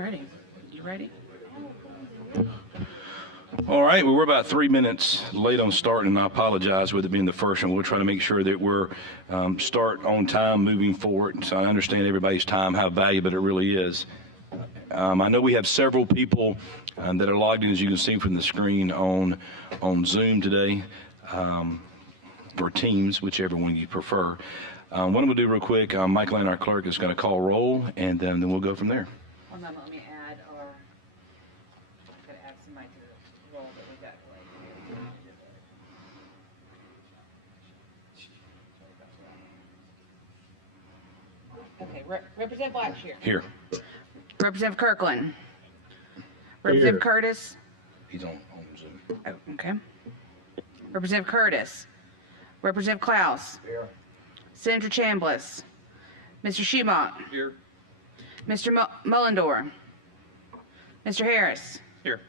ready. You ready? All right, well, we're about 3 minutes late on starting, and I apologize with it being the first one. We'll try to make sure that we're start on time moving forward. So I understand everybody's time, how valuable it really is. I know we have several people that are logged in, as you can see from the screen, on Zoom today, or Teams, whichever one you prefer. What I'm going to do real quick, Michael and our clerk is going to call roll, and then we'll go from there. Hold on, let me add I've got to add somebody to the roll that we got Okay, Representative Blackshear. Here. Representative Kirkland. Representative Curtis. He's on Zoom. Oh, okay. Representative Curtis. Representative Klaus. Here. Senator Chambliss. Mr. Schumach. Here. Mr. Mullendore. Mr. Harris. Here.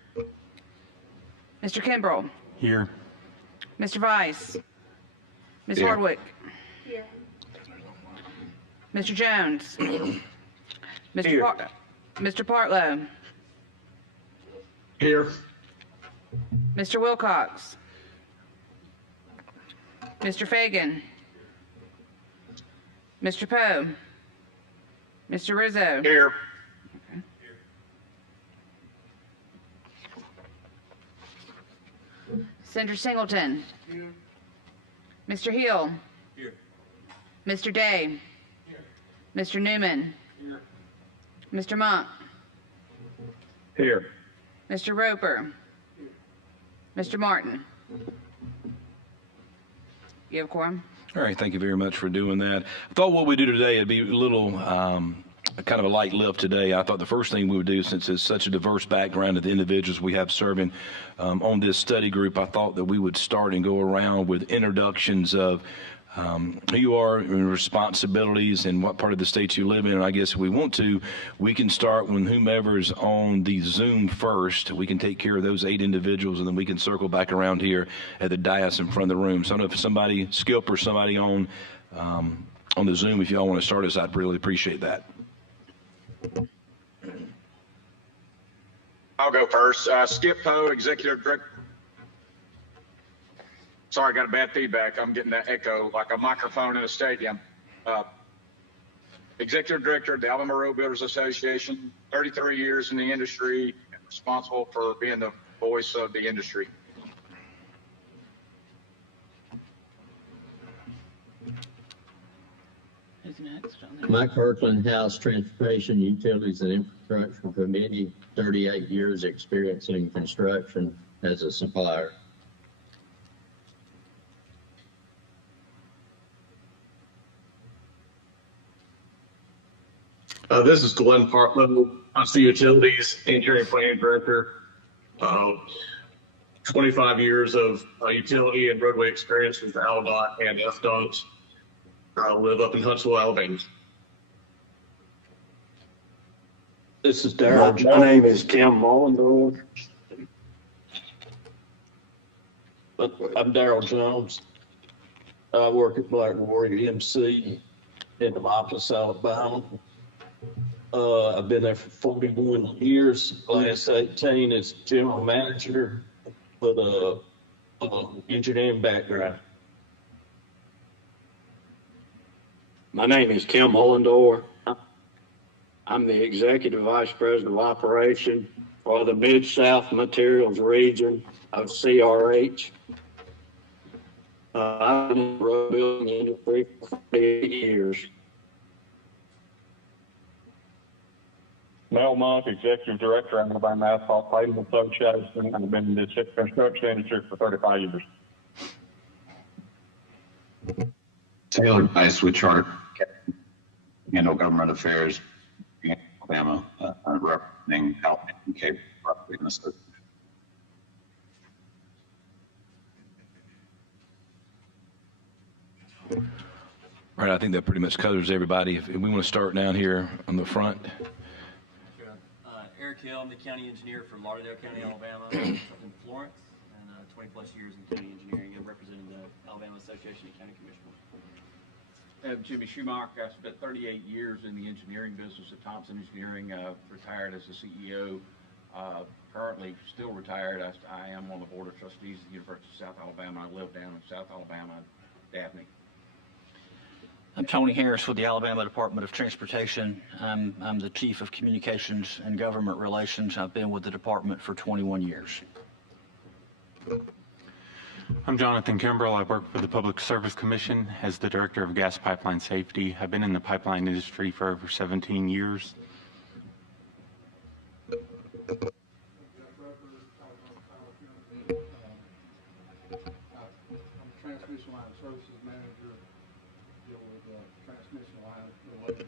Mr. Kimbrell. Here. Mr. Weiss. Ms. Here. Hardwick. Here. Mr. Jones. Mr. Here. Mr. Partlow. Here. Mr. Wilcox. Mr. Fagan. Mr. Poe. Mr. Rizzo. Here. Senator Singleton. Here. Mr. Hill. Here. Mr. Day. Here. Mr. Newman. Here. Mr. Monk. Here. Mr. Roper. Here. Mr. Martin. You have a quorum? All right, thank you very much for doing that. I thought what we do today would be a little kind of a light lift today. I thought the first thing we would do, since it's such a diverse background of the individuals we have serving on this study group, I thought that we would start and go around with introductions of who you are and responsibilities and what part of the state you live in. And I guess if we want to, we can start when whomever's on the Zoom first. We can take care of those 8 individuals, and then we can circle back around here at the dais in front of the room. So I don't know if somebody, Skip or somebody on the Zoom, if y'all want to start us, I'd really appreciate that. I'll go first. Skip Poe, Executive Director. Sorry, I got a bad feedback. I'm getting that echo like a microphone in a stadium. Executive Director of the Alabama Road Builders Association, 33 years in the industry, and responsible for being the voice of the industry. Who's next on there? Mike Kirkland, House Transportation, Utilities, and Infrastructure Committee, 38 years experience in construction as a supplier. This is Glenn Partlow. I'm the Utilities Engineering Planning Director. 25 years of utility and roadway experience with AlDOT and FDOT. I live up in Huntsville, Alabama. This is Darryl. My name is Tim Mullendore. I'm Darryl Jones. I work at Black Warrior MC in Demopolis, Alabama. I've been there for 41 years. Last 18 as general manager with a engineering background. My name is Tim Mullendore. I'm the Executive Vice President of Operation for the Mid-South Materials region of CRH. I've been in the road building industry for 48 years. Mel Monk, Executive Director of Alabama Asphalt Paving Association. I've been in the construction industry for 35 years. Taylor Weiss with Chart, handle government affairs in Alabama, representing Alabama Cape Paving Association. All right, I think that pretty much covers everybody. If we want to start down here on the front. Eric Hill, I'm the county engineer for Lauderdale County, Alabama, in Florence, and 20 plus years in county engineering. I'm representing the Alabama Association of County Jimmy Schumacher. I spent 38 years in the engineering business at Thompson Engineering. Retired as the CEO. Currently still retired. I am on the board of trustees at the University of South Alabama. I live down in South Alabama, Daphne. I'm Tony Harris with the Alabama Department of Transportation. I'm the Chief of Communications and Government Relations. I've been with the department for 21 years. I'm Jonathan Kimbrell. I work for the Public Service Commission as the Director of Gas Pipeline Safety. I've been in the pipeline industry for over 17 years. Transmission line services manager, deal with transmission line related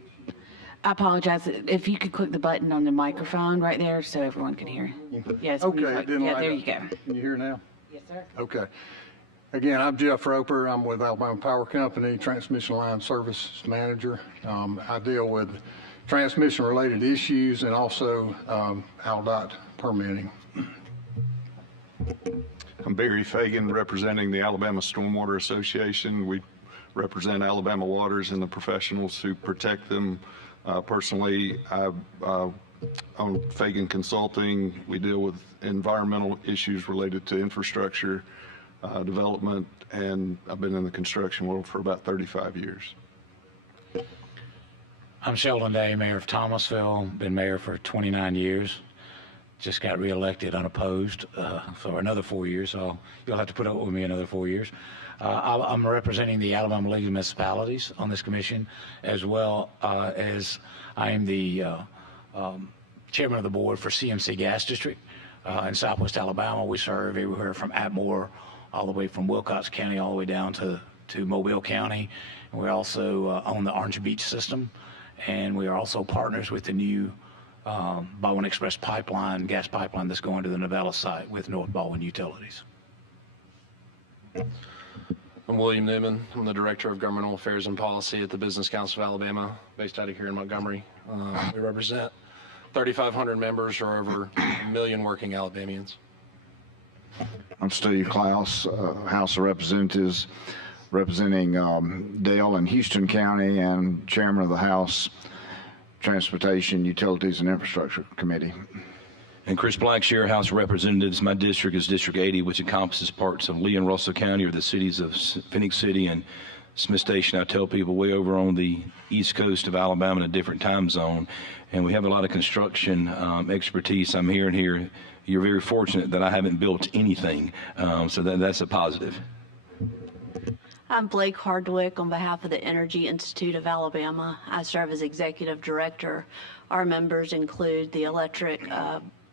issues. I apologize. If you could click the button on the microphone right there so everyone can hear. Yes. Okay, it didn't light there up. you go. Can you hear now? Yes, sir. Okay. Again, I'm Jeff Roper. I'm with Alabama Power Company, transmission line service manager. I deal with transmission related issues and also ALDOT permitting. I'm Barry Fagan, representing the Alabama Stormwater Association. We represent Alabama Waters and the professionals who protect them. Personally, I own Fagan Consulting. We deal with environmental issues related to infrastructure development, and I've been in the construction world for about 35 years. I'm Sheldon Day, Mayor of Thomasville. Been mayor for 29 years. Just got reelected unopposed for another 4 years, so you'll have to put up with me another 4 years. I'm representing the Alabama League of Municipalities on this commission, as well as I am the chairman of the board for CMC Gas District in Southwest Alabama. We serve everywhere from Atmore, all the way from Wilcox County, all the way down to Mobile County. And we also own the Orange Beach system, and we are also partners with the new Baldwin Express pipeline, gas pipeline that's going to the Novella site with North Baldwin Utilities. I'm William Newman. I'm the Director of Governmental Affairs and Policy at the Business Council of Alabama, based out of here in Montgomery. We represent 3,500 members, or over 1 million working Alabamians. I'm Steve Klaus, House of Representatives, representing Dale and Houston County, and Chairman of the House Transportation, Utilities, and Infrastructure Committee. And Chris Blackshear, House of Representatives. My district is District 80, which encompasses parts of Lee and Russell County, or the cities of Phoenix City and Smith Station. I tell people way over on the east coast of Alabama in a different time zone, and we have a lot of construction expertise. I'm hearing here, you're very fortunate that I haven't built anything, so that's a positive. I'm Blake Hardwick on behalf of the Energy Institute of Alabama. I serve as Executive Director. Our members include the electric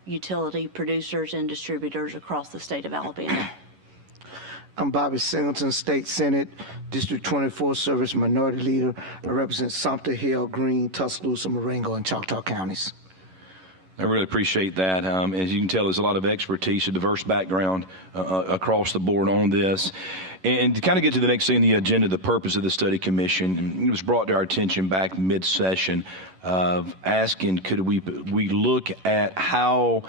utility producers and distributors across the state of Alabama. I'm Bobby Singleton, State Senate, District 24 Service Minority Leader. I represent Sumter Hill, Greene, Tuscaloosa, Marengo, and Choctaw counties. I really appreciate that. As you can tell, there's a lot of expertise, a diverse background across the board on this. And to kind of get to the next thing on the agenda, the purpose of the study commission, it was brought to our attention back mid-session of asking, could we look at how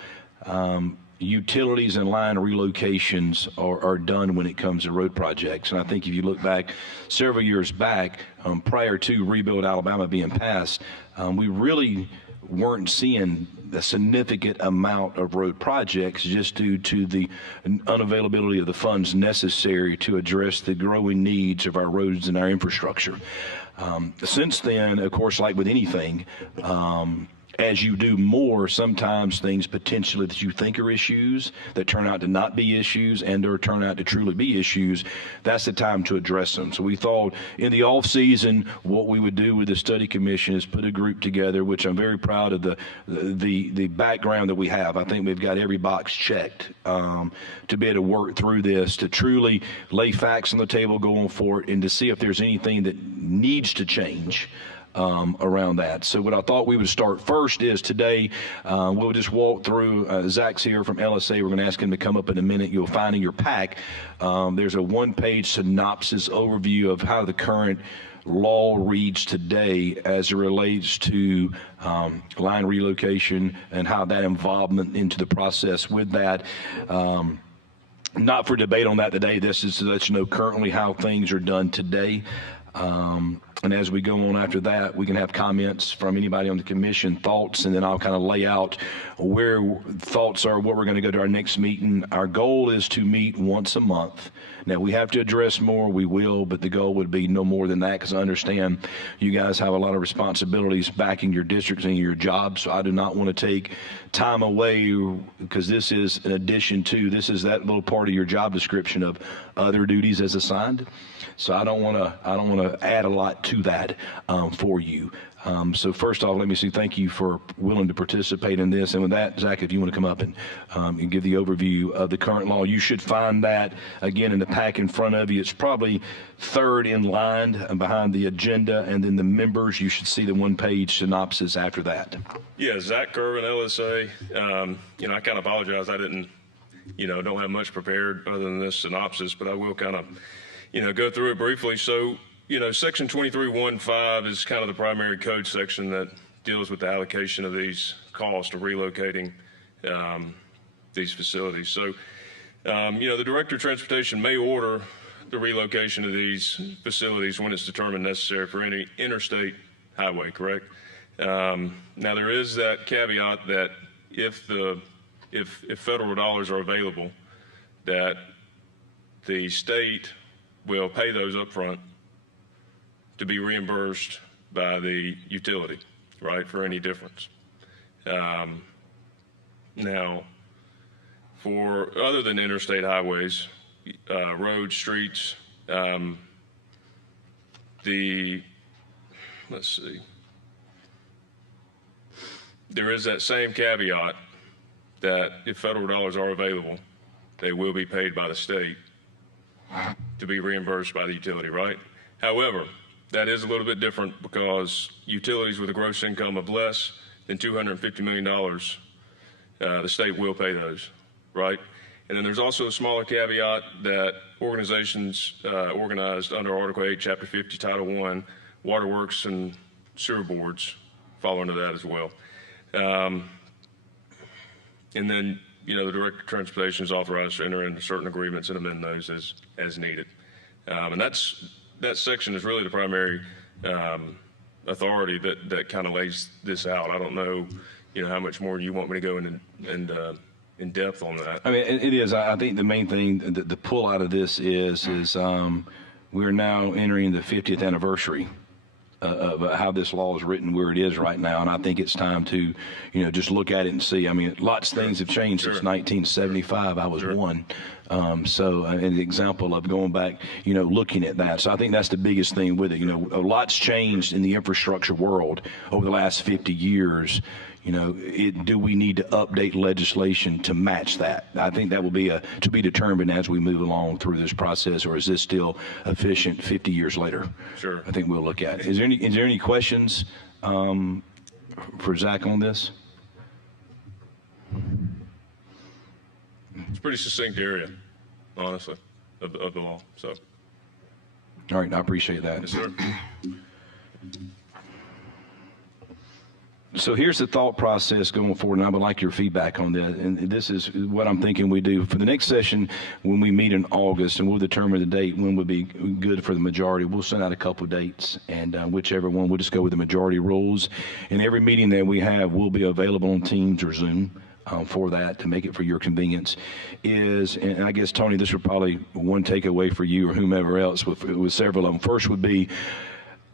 utilities and line relocations are done when it comes to road projects. And I think if you look back several years back, prior to Rebuild Alabama being passed, we really weren't seeing a significant amount of road projects just due to the unavailability of the funds necessary to address the growing needs of our roads and our infrastructure. Since then, of course, like with anything, as you do more, sometimes things potentially that you think are issues that turn out to not be issues and or turn out to truly be issues, that's the time to address them. So we thought in the off season, what we would do with the study commission is put a group together, which I'm very proud of the background that we have. I think we've got every box checked to be able to work through this, to truly lay facts on the table going forward, and to see if there's anything that needs to change around that. So what I thought we would start first is today, we'll just walk through, Zach's here from LSA, we're going to ask him to come up in a minute. You'll find in your pack, there's a one-page synopsis overview of how the current law reads today as it relates to line relocation and how that involvement into the process with that. Not for debate on that today. This is to let you know currently how things are done today. And as we go on after that, we can have comments from anybody on the commission, thoughts, and then I'll kind of lay out where thoughts are, what we're going to go to our next meeting. Our goal is to meet once a month. Now, we have to address more, we will, but the goal would be no more than that, because I understand you guys have a lot of responsibilities back in your districts and your jobs, so I do not want to take time away, because this is an addition to, this is that little part of your job description of other duties as assigned. So I don't want to add a lot to that for you. So first off, let me say thank you for willing to participate in this. And with that, Zach, if you want to come up and give the overview of the current law, you should find that, again, in the pack in front of you. It's probably third in line behind the agenda, and then the members, you should see the one-page synopsis after that. Yeah, Zach Kerwin, LSA. I kind of apologize. I didn't, don't have much prepared other than this synopsis, but I will kind of, go through it briefly. So, Section 2315 is kind of the primary code section that deals with the allocation of these costs of relocating these facilities. So, the Director of Transportation may order the relocation of these facilities when it's determined necessary for any interstate highway, correct? Now, there is that caveat that if federal dollars are available, that the state will pay those up front to be reimbursed by the utility, right, for any difference. Now, for other than interstate highways, roads, streets, let's see, there is that same caveat that if federal dollars are available, they will be paid by the state to be reimbursed by the utility, right? However, that is a little bit different because utilities with a gross income of less than $250 million, the state will pay those, right? And then there's also a smaller caveat that organizations organized under Article 8, Chapter 50, Title I, waterworks and sewer boards fall under that as well. And then, the Director of Transportation is authorized to enter into certain agreements and amend those as needed. And that section is really the primary authority that kind of lays this out. I don't know, how much more you want me to go in depth on that. I mean, it is. I think the main thing, the pull out of this is we're now entering the 50th anniversary of how this law is written where it is right now. And I think it's time to, just look at it and see. I mean, lots of things have changed since 1975. I was one. So an example of going back, looking at that. So I think that's the biggest thing with it. A lot's changed in the infrastructure world over the last 50 years. Do we need to update legislation to match that? I think that will be to be determined as we move along through this process, or is this still efficient 50 years later? Sure. I think we'll look at it. Is there any questions for Zach on this? It's a pretty succinct area, honestly, of the law. So. All right, I appreciate that. Yes, sir. So here's the thought process going forward, and I would like your feedback on that. And this is what I'm thinking we do for the next session when we meet in August, and we'll determine the date when would be good for the majority. We'll send out a couple of dates, and whichever one, we'll just go with the majority rules. And every meeting that we have will be available on Teams or Zoom for that, to make it for your convenience. And I guess, Tony, this would probably one takeaway for you or whomever else with several of them. First would be,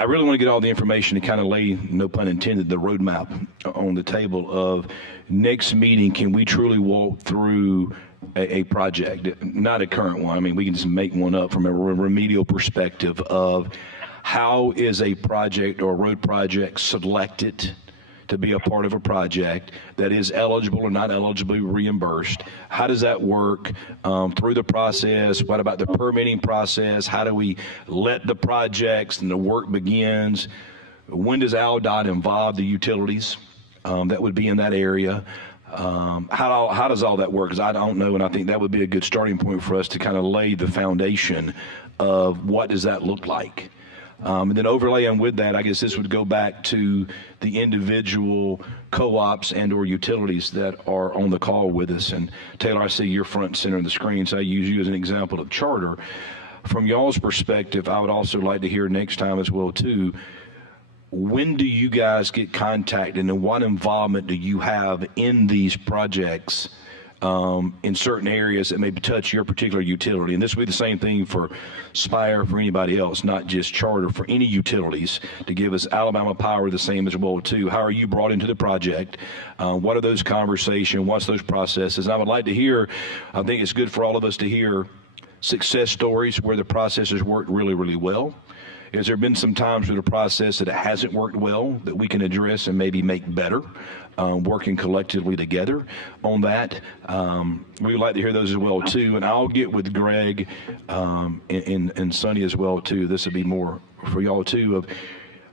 I really want to get all the information to kind of lay, no pun intended, the roadmap on the table of next meeting. Can we truly walk through a project, not a current one? I mean, we can just make one up from a remedial perspective of how is a project or a road project selected to be a part of a project that is eligible or not eligibly reimbursed. How does that work through the process? What about the permitting process? How do we let the projects and the work begins? When does ALDOT involve the utilities that would be in that area? How does all that work? Because I don't know, and I think that would be a good starting point for us to kind of lay the foundation of what does that look like. And then overlaying with that, I guess this would go back to the individual co-ops and or utilities that are on the call with us. And Taylor, I see you're front and center on the screen, so I use you as an example of charter. from y'all's perspective, I would also like to hear next time as well too, when do you guys get contacted and what involvement do you have in these projects in certain areas that maybe touch your particular utility? And this will be the same thing for Spire, for anybody else, not just Charter, for any utilities, to give us Alabama Power the same as well too. How are you brought into the project? What are those conversations? What's those processes? And I would like to hear, I think it's good for all of us to hear success stories where the process has worked really, really well. Has there been some times where the process that it hasn't worked well that we can address and maybe make better, working collectively together on that? We would like to hear those as well too. And I'll get with Greg and Sonny as well too. This would be more for y'all too, of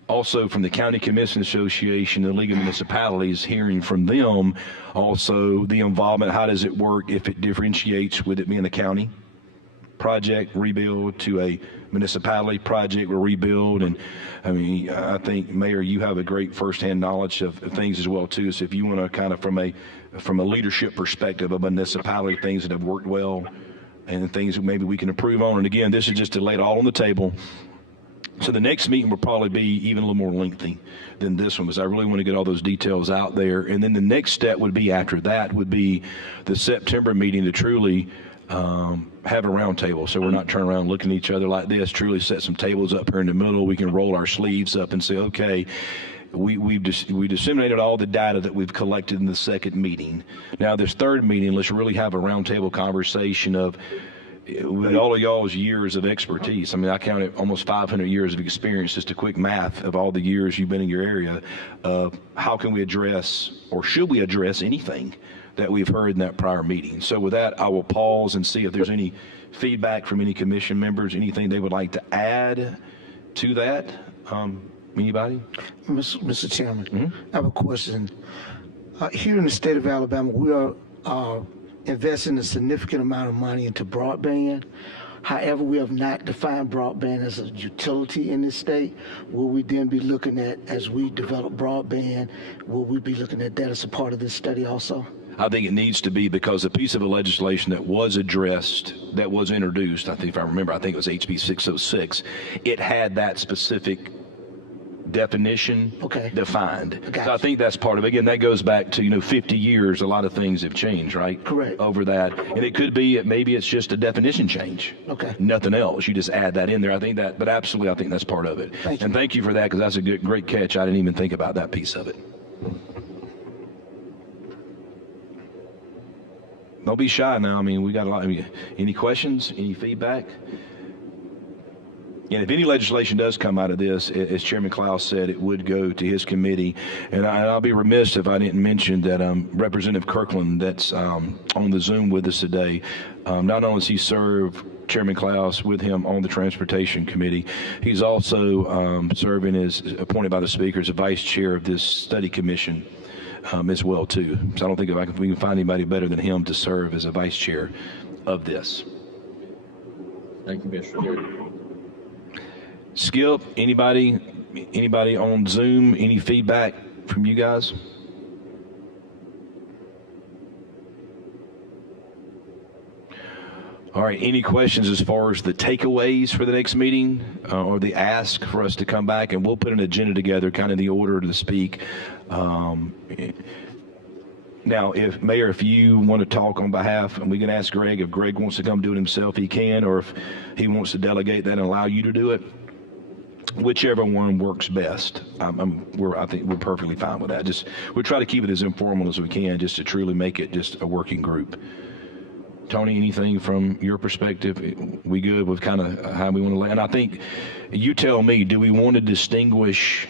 also from the County Commission Association, the League of Municipalities, hearing from them also the involvement. How does it work if it differentiates with it being a county project rebuild to a municipality project or rebuild? And I mean, I think, Mayor, you have a great firsthand knowledge of things as well too. So if you want to kind of from a leadership perspective of municipality, things that have worked well and things that maybe we can improve on. And again, this is just to lay it all on the table. So the next meeting will probably be even a little more lengthy than this one, because I really want to get all those details out there. And then the next step would be after that would be the September meeting to truly have a round table, so we're not turning around looking at each other like this. Truly set some tables up here in the middle. We can roll our sleeves up and say, okay, we disseminated all the data that we've collected in the second meeting. Now this third meeting, let's really have a round table conversation of, with all of y'all's years of expertise. I mean, I counted almost 500 years of experience, just a quick math of all the years you've been in your area. How can we address, or should we address, anything that we've heard in that prior meeting? So with that, I will pause and see if there's any feedback from any commission members, anything they would like to add to that. Anybody? Mr. Chairman, I have a question. Here in the state of Alabama, we are investing a significant amount of money into broadband. However, we have not defined broadband as a utility in this state. Will we then be looking at, as we develop broadband, will we be looking at that as a part of this study also? I think it needs to be, because a piece of legislation that was addressed, that was introduced, I think if I remember, I think it was HB 606, it had that specific definition defined. So I think that's part of it. Again, that goes back to 50 years. A lot of things have changed, right? Correct. Over that, and it could be maybe it's just a definition change. Okay. Nothing else. You just add that in there. I think that, but absolutely, I think that's part of it. And thank you for that, because that's a great catch. I didn't even think about that piece of it. Don't be shy now. I mean, we got a lot. I mean, any questions? Any feedback? And if any legislation does come out of this, as Chairman Klaus said, it would go to his committee. And I'll be remiss if I didn't mention that Representative Kirkland, that's on the Zoom with us today, not only does he serve Chairman Klaus with him on the Transportation Committee, he's also serving as appointed by the Speaker as a vice chair of this study commission as well too. So I don't think we can find anybody better than him to serve as a vice chair of this. Thank you, Mr. Skip, anybody on Zoom, any feedback from you guys? All right, any questions as far as the takeaways for the next meeting or the ask for us to come back? And we'll put an agenda together, kind of the order to speak. Now, Mayor, if you want to talk on behalf, and we can ask Greg, if Greg wants to come do it himself, he can, or if he wants to delegate that and allow you to do it, whichever one works best. I think we're perfectly fine with that. We'll try to keep it as informal as we can, just to truly make it just a working group. Tony, anything from your perspective? We good with kind of how we want to lay? And I think you tell me, do we want to distinguish?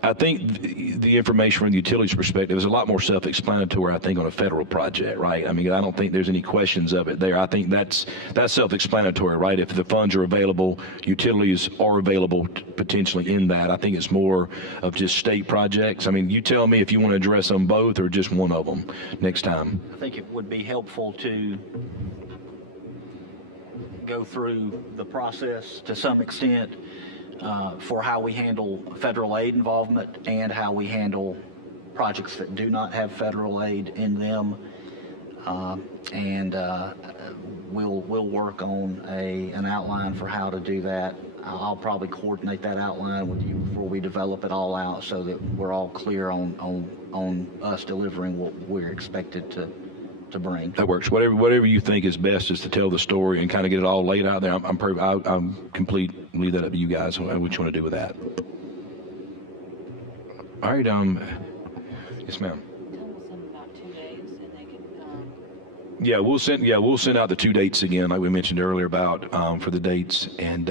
I think the information from the utilities perspective is a lot more self-explanatory, I think, on a federal project, right? I mean, I don't think there's any questions of it there. I think that's self-explanatory, right? If the funds are available, utilities are available potentially in that. I think it's more of just state projects. I mean, you tell me if you want to address them both or just one of them next time. I think it would be helpful to go through the process to some extent for how we handle federal aid involvement and how we handle projects that do not have federal aid in them. we'll work on an outline for how to do that. I'll probably coordinate that outline with you before we develop it all out, so that we're all clear on us delivering what we're expected to bring. That works. Whatever you think is best is to tell the story and kind of get it all laid out there. I'm completely leave that up to you guys. What you want to do with that? All right. Yes, ma'am. Yeah, we'll send out the 2 dates again, like we mentioned earlier about for the dates, and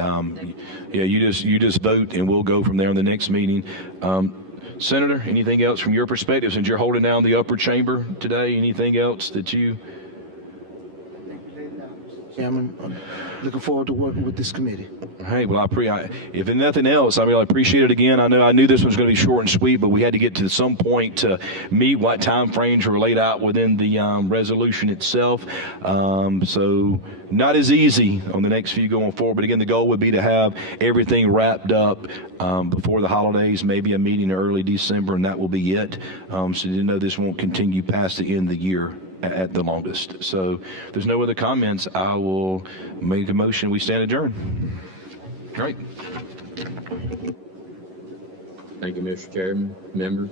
yeah, you just vote, and we'll go from there in the next meeting. Senator, anything else from your perspective, since you're holding down the upper chamber today? Anything else that you? Chairman, I'm looking forward to working with this committee. Hey, well, if nothing else, I appreciate it again. I knew this was going to be short and sweet, but we had to get to some point to meet what time frames were laid out within the resolution itself. So not as easy on the next few going forward. But again, the goal would be to have everything wrapped up before the holidays, maybe a meeting in early December, and that will be it. So you know this won't continue past the end of the year at the longest. So if there's no other comments, I will make a motion. We stand adjourned. All right. Thank you, Mr. Chairman, members.